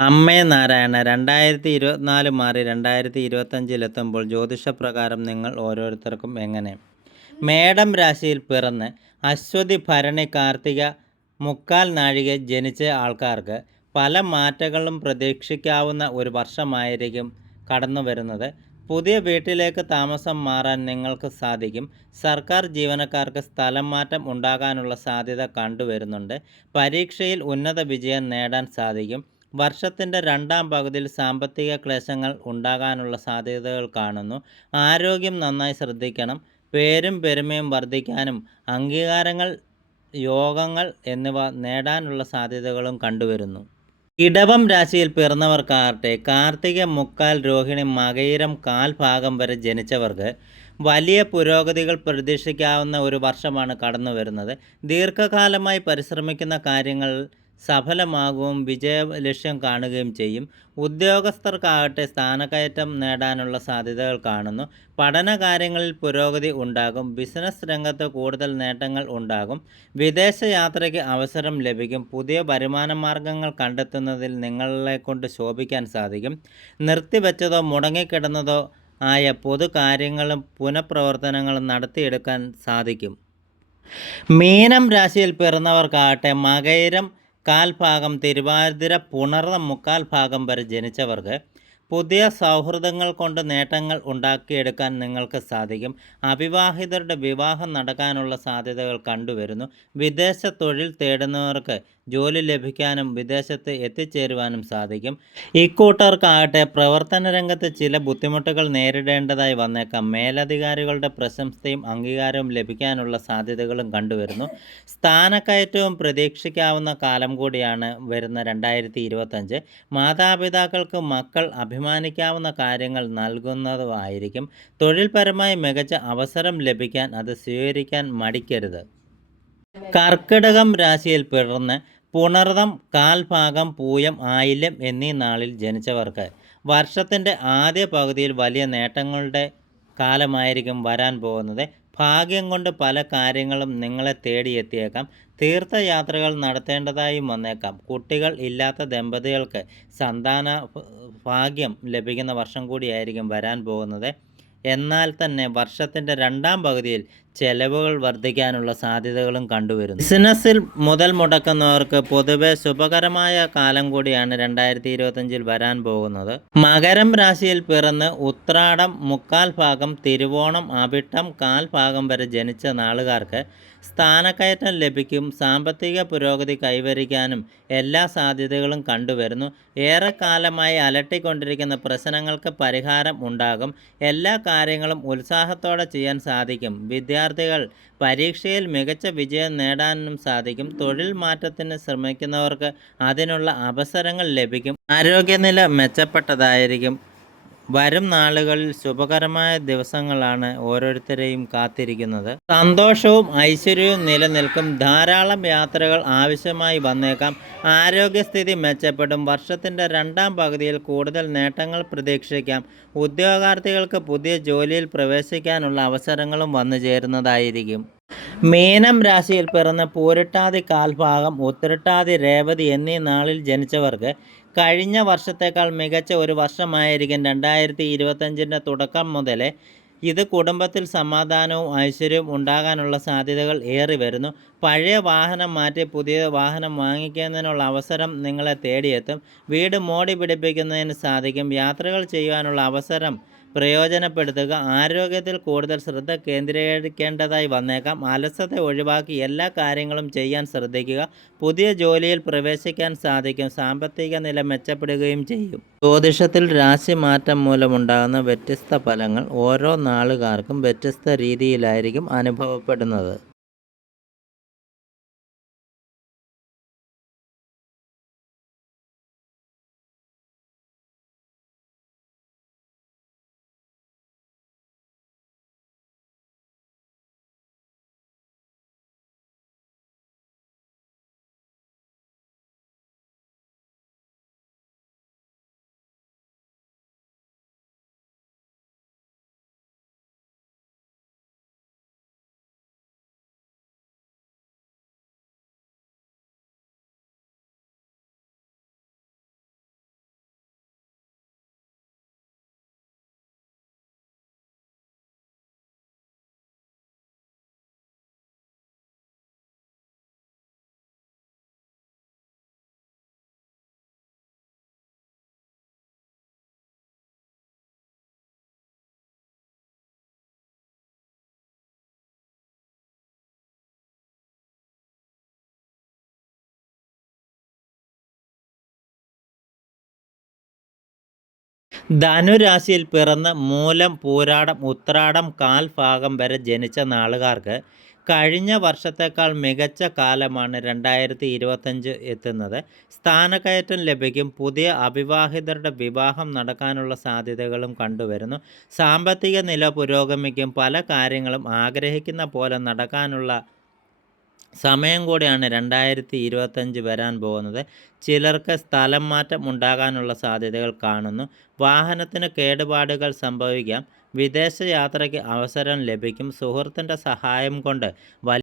അമ്മേ നാരായണ രണ്ടായിരത്തി ഇരുപത്തിനാല് മാറി രണ്ടായിരത്തി ഇരുപത്തഞ്ചിലെത്തുമ്പോൾ ജ്യോതിഷപ്രകാരം നിങ്ങൾ ഓരോരുത്തർക്കും എങ്ങനെ? മേടം രാശിയിൽ പിറന്ന് അശ്വതി ഭരണി കാർത്തിക മുക്കാൽ നാഴിക ജനിച്ച ആൾക്കാർക്ക് പല മാറ്റങ്ങളും പ്രതീക്ഷിക്കാവുന്ന ഒരു വർഷമായിരിക്കും കടന്നു വരുന്നത്. പുതിയ വീട്ടിലേക്ക് താമസം മാറാൻ നിങ്ങൾക്ക് സാധിക്കും. സർക്കാർ ജീവനക്കാർക്ക് സ്ഥലം മാറ്റം ഉണ്ടാകാനുള്ള സാധ്യത കണ്ടുവരുന്നുണ്ട്. പരീക്ഷയിൽ ഉന്നത വിജയം നേടാൻ സാധിക്കും. വർഷത്തിന്റെ രണ്ടാം പകുതിയിൽ സാമ്പത്തിക ക്ലേശങ്ങൾ ഉണ്ടാകാനുള്ള സാധ്യതകൾ കാണുന്നു. ആരോഗ്യം നന്നായി ശ്രദ്ധിക്കണം. പേരും പെരുമയും വർദ്ധിക്കാനും അംഗീകാരങ്ങൾ യോഗങ്ങൾ എന്നിവ നേടാനുള്ള സാധ്യതകളും കണ്ടുവരുന്നു. ഇടവം രാശിയിൽ പിറന്നവർക്കാകട്ടെ കാർത്തിക മുക്കാൽ രോഹിണി മകയിരം കാൽ ഭാഗം വരെ ജനിച്ചവർക്ക് വലിയ പുരോഗതികൾ പ്രതീക്ഷിക്കാവുന്ന ഒരു വർഷമാണ് കടന്നു വരുന്നത് ദീർഘകാലമായി പരിശ്രമിക്കുന്ന കാര്യങ്ങൾ സഫലമാകുകയും വിജയ ലക്ഷ്യം കാണുകയും ചെയ്യും. ഉദ്യോഗസ്ഥർക്കാകട്ടെ സ്ഥാനക്കയറ്റം നേടാനുള്ള സാധ്യതകൾ കാണുന്നു. പഠനകാര്യങ്ങളിൽ പുരോഗതി ഉണ്ടാകും. ബിസിനസ് രംഗത്ത് കൂടുതൽ നേട്ടങ്ങൾ ഉണ്ടാകും. വിദേശ യാത്രയ്ക്ക് അവസരം ലഭിക്കും. പുതിയ വരുമാന മാർഗങ്ങൾ കണ്ടെത്തുന്നതിൽ നിങ്ങളെ കൊണ്ട് ശോഭിക്കാൻ സാധിക്കും. നിർത്തിവെച്ചതോ മുടങ്ങിക്കിടന്നതോ ആയ പൊതു കാര്യങ്ങളും പുനഃപ്രവർത്തനങ്ങളും നടത്തിയെടുക്കാൻ സാധിക്കും. മീനം രാശിയിൽ പിറന്നവർക്കാകട്ടെ മകയിരം ഭാഗം തിരുവാതിര പുണർന്ന മുക്കാൽ ഭാഗം വരെ ജനിച്ചവർക്ക് പുതിയ സൗഹൃദങ്ങൾ കൊണ്ട് നേട്ടങ്ങൾ ഉണ്ടാക്കിയെടുക്കാൻ നിങ്ങൾക്ക് സാധിക്കും. അവിവാഹിതരുടെ വിവാഹം നടക്കാനുള്ള സാധ്യതകൾ കണ്ടുവരുന്നു. വിദേശ തൊഴിൽ തേടുന്നവർക്ക് ജോലി ലഭിക്കാനും വിദേശത്ത് എത്തിച്ചേരുവാനും സാധിക്കും. ഇക്കൂട്ടർക്കാകട്ടെ പ്രവർത്തന രംഗത്ത് ചില ബുദ്ധിമുട്ടുകൾ നേരിടേണ്ടതായി വന്നേക്കാം. മേലധികാരികളുടെ പ്രശംസയും അംഗീകാരവും ലഭിക്കാനുള്ള സാധ്യതകളും കണ്ടുവരുന്നു. സ്ഥാനക്കയറ്റവും പ്രതീക്ഷിക്കാവുന്ന കാലം കൂടിയാണ് വരുന്ന രണ്ടായിരത്തി മാതാപിതാക്കൾക്ക് മക്കൾ അഭിമാനിക്കാവുന്ന കാര്യങ്ങൾ നൽകുന്നതുമായിരിക്കും. തൊഴിൽപരമായി മികച്ച അവസരം ലഭിക്കാൻ അത് സ്വീകരിക്കാൻ മടിക്കരുത്. കർക്കിടകം രാശിയിൽ പിറന്ന് പുണർതം കാൽഭാഗം പൂയം ആയില്യം എന്നീ നാളിൽ ജനിച്ചവർക്ക് വർഷത്തിന്റെ ആദ്യ പകുതിയിൽ വലിയ നേട്ടങ്ങളുടെ കാലമായിരിക്കും വരാൻ പോകുന്നത്. ഭാഗ്യം കൊണ്ട് പല കാര്യങ്ങളും നിങ്ങളെ തേടിയെത്തിയേക്കാം. തീർത്ഥയാത്രകൾ നടത്തേണ്ടതായും വന്നേക്കാം. കുട്ടികൾ ഇല്ലാത്ത ദമ്പതികൾക്ക് സന്താന ഭാഗ്യം ലഭിക്കുന്ന വർഷം കൂടിയായിരിക്കും വരാൻ പോകുന്നത്. എന്നാൽ തന്നെ വർഷത്തിന്റെ രണ്ടാം പകുതിയിൽ ചെലവുകൾ വർദ്ധിക്കാനുള്ള സാധ്യതകളും കണ്ടുവരുന്നു. ബിസിനസ്സിൽ മുതൽ മുടക്കുന്നവർക്ക് പൊതുവെ ശുഭകരമായ കാലം കൂടിയാണ് രണ്ടായിരത്തി ഇരുപത്തഞ്ചിൽ വരാൻ പോകുന്നത്. മകരം രാശിയിൽ പിറന്ന് ഉത്രാടം മുക്കാൽ ഭാഗം തിരുവോണം അവിട്ടം കാൽ ഭാഗം വരെ ജനിച്ച നാളുകാർക്ക് സ്ഥാനക്കയറ്റം ലഭിക്കും സാമ്പത്തിക പുരോഗതി കൈവരിക്കാനും എല്ലാ സാധ്യതകളും കണ്ടുവരുന്നു. ഏറെക്കാലമായി അലട്ടിക്കൊണ്ടിരിക്കുന്ന പ്രശ്നങ്ങൾക്ക് പരിഹാരം ഉണ്ടാകും. എല്ലാ കാര്യങ്ങളും ഉത്സാഹത്തോടെ ചെയ്യാൻ സാധിക്കും. വിദ്യാർത്ഥികൾ പരീക്ഷയിൽ മികച്ച വിജയം നേടാനും സാധിക്കും. തൊഴിൽ മാറ്റത്തിന് ശ്രമിക്കുന്നവർക്ക് അതിനുള്ള അവസരങ്ങൾ ലഭിക്കും. ആരോഗ്യനില മെച്ചപ്പെട്ടതായിരിക്കും. വരും നാളുകളിൽ ശുഭകരമായ ദിവസങ്ങളാണ് ഓരോരുത്തരെയും കാത്തിരിക്കുന്നത്. സന്തോഷവും ഐശ്വര്യവും നിലനിൽക്കും. ധാരാളം യാത്രകൾ ആവശ്യമായി വന്നേക്കാം. ആരോഗ്യസ്ഥിതി മെച്ചപ്പെടും. വർഷത്തിന്റെ രണ്ടാം പകുതിയിൽ കൂടുതൽ നേട്ടങ്ങൾ പ്രതീക്ഷിക്കാം. ഉദ്യോഗാർത്ഥികൾക്ക് പുതിയ ജോലിയിൽ പ്രവേശിക്കാനുള്ള അവസരങ്ങളും വന്നു ചേരുന്നതായിരിക്കും. മീനം രാശിയിൽ പിറന്ന പൂരട്ടാതി കാൽഭാഗം ഉത്തരട്ടാതി രേവതി എന്നീ നാളിൽ ജനിച്ചവർക്ക് കഴിഞ്ഞ വർഷത്തേക്കാൾ മികച്ച ഒരു വർഷമായിരിക്കും രണ്ടായിരത്തി ഇരുപത്തഞ്ചിന്റെ തുടക്കം മുതലേ. ഇത് കുടുംബത്തിൽ സമാധാനവും ഐശ്വര്യവും ഉണ്ടാകാനുള്ള സാധ്യതകൾ ഏറി വരുന്നു. പഴയ വാഹനം മാറ്റി പുതിയ വാഹനം വാങ്ങിക്കുന്നതിനുള്ള അവസരം നിങ്ങളെ തേടിയെത്തും. വീട് മോടി പിടിപ്പിക്കുന്നതിന് സാധിക്കും. യാത്രകൾ ചെയ്യുവാനുള്ള അവസരം പ്രയോജനപ്പെടുത്തുക. ആരോഗ്യത്തിൽ കൂടുതൽ ശ്രദ്ധ കേന്ദ്രീകരിക്കേണ്ടതായി വന്നേക്കാം. അലസത ഒഴിവാക്കി എല്ലാ കാര്യങ്ങളും ചെയ്യാൻ ശ്രദ്ധിക്കുക. പുതിയ ജോലിയിൽ പ്രവേശിക്കാൻ സാധിക്കും. സാമ്പത്തിക നില മെച്ചപ്പെടുകയും ചെയ്യും. ജ്യോതിഷത്തിൽ രാശിമാറ്റം മൂലമുണ്ടാകുന്ന വ്യത്യസ്ത ഫലങ്ങൾ ഓരോ നാളുകാർക്കും വ്യത്യസ്ത രീതിയിലായിരിക്കും അനുഭവപ്പെടുന്നത്. ധനുരാശിയിൽ പിറന്ന് മൂലം പൂരാടം ഉത്രാടം കാൽ ഭാഗം വരെ ജനിച്ച നാളുകാർക്ക് കഴിഞ്ഞ വർഷത്തേക്കാൾ മികച്ച കാലമാണ് രണ്ടായിരത്തി ഇരുപത്തഞ്ച് എത്തുന്നത്. സ്ഥാനക്കയറ്റം ലഭിക്കും. പുതിയ അവിവാഹിതരുടെ വിവാഹം നടക്കാനുള്ള സാധ്യതകളും കണ്ടുവരുന്നു. സാമ്പത്തിക നില പുരോഗമിക്കും. പല കാര്യങ്ങളും ആഗ്രഹിക്കുന്ന പോലെ നടക്കാനുള്ള സമയം കൂടിയാണ് രണ്ടായിരത്തി ഇരുപത്തഞ്ച് വരാൻ പോകുന്നത്. ചിലർക്ക് സ്ഥലം മാറ്റം ഉണ്ടാകാനുള്ള സാധ്യതകൾ കാണുന്നു. വാഹനത്തിന് കേടുപാടുകൾ സംഭവിക്കാം. വിദേശ യാത്രയ്ക്ക് അവസരം ലഭിക്കും. സുഹൃത്തിന്റെ സഹായം കൊണ്ട്